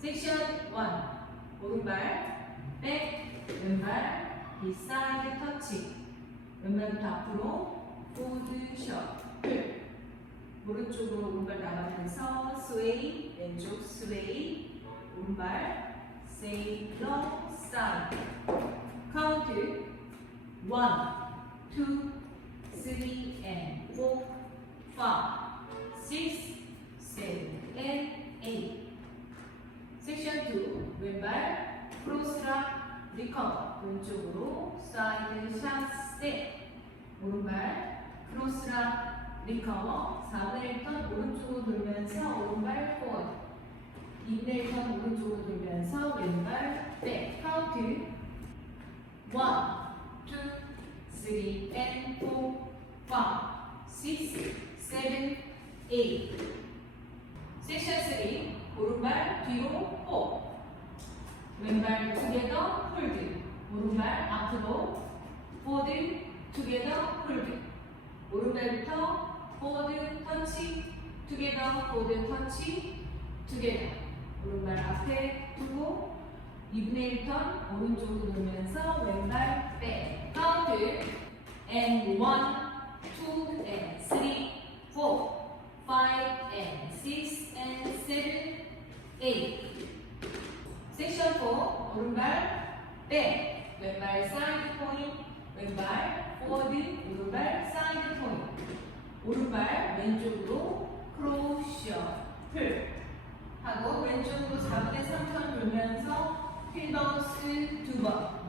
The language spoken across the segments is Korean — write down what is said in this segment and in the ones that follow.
섹션 1. 오른발, 백, 왼발, 비사이드 터치. 왼발부터 앞으로, 포드, 셔플. 오른쪽으로 오른발 나가면서 스웨이, 왼쪽 스웨이, 오른발, 세일러, 사이드. 카운트 1, 2, 3, and 4, 5, 6, 7, and 8. 섹션 2. 왼발 크로스락 리커버. 왼쪽으로 사이드 샷 스텝. 오른발 크로스락 리커버. 4분의 1턴 오른쪽으로 돌면서 오른발 포워드. 2분의 1턴 오른쪽으로 돌면서 왼발 백. 카운트 1, 2, 3, and 4, 5, 6, 7, 8. 섹션 3. 오른발 뒤로 호. 왼발 투게더 홀드. 오른발 앞으로 포드 투게더 홀드. 오른발부터 포드 터치 투게더 포드 터치 투게더. 오른발 앞에 두고 2분의 1턴 오른쪽으로 돌면서 왼발 백. 카운트 and 1, 2 and 3, 4, 5 and 6 and 7, 8. 섹션 4. 오른발 백. 왼발 사이드 포인트. 왼발 포워드. 오른발 사이드 포인트. 오른발 왼쪽으로 크로셔플 하고 왼쪽으로 4분의 3턴 돌면서 휠바운스 2번.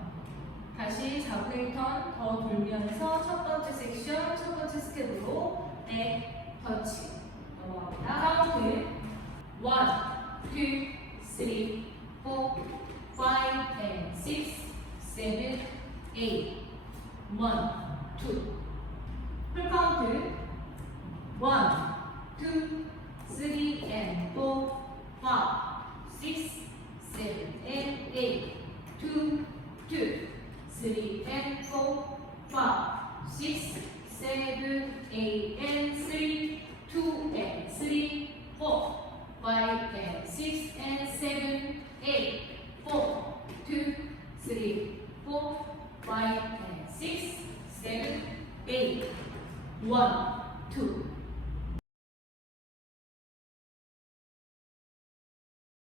다시 4분의 1턴 더 돌면서 첫 번째 섹션 첫 번째 스텝으로 백 터치 넘어갑니다. 카운트 1, 2, 3, 4, 5, and 6, 7, 8. 1, 2. 풀카운트 1, 2, 3, and 4, 5, 6, 7, and 8. 2, 2, 3, and 4, 5, 6, 7, 8, and 3, 2, and 3, 4. 5 and 6 and 7, 8, 4, 2, 3, 4, 5 and 6, 7, 8, 1,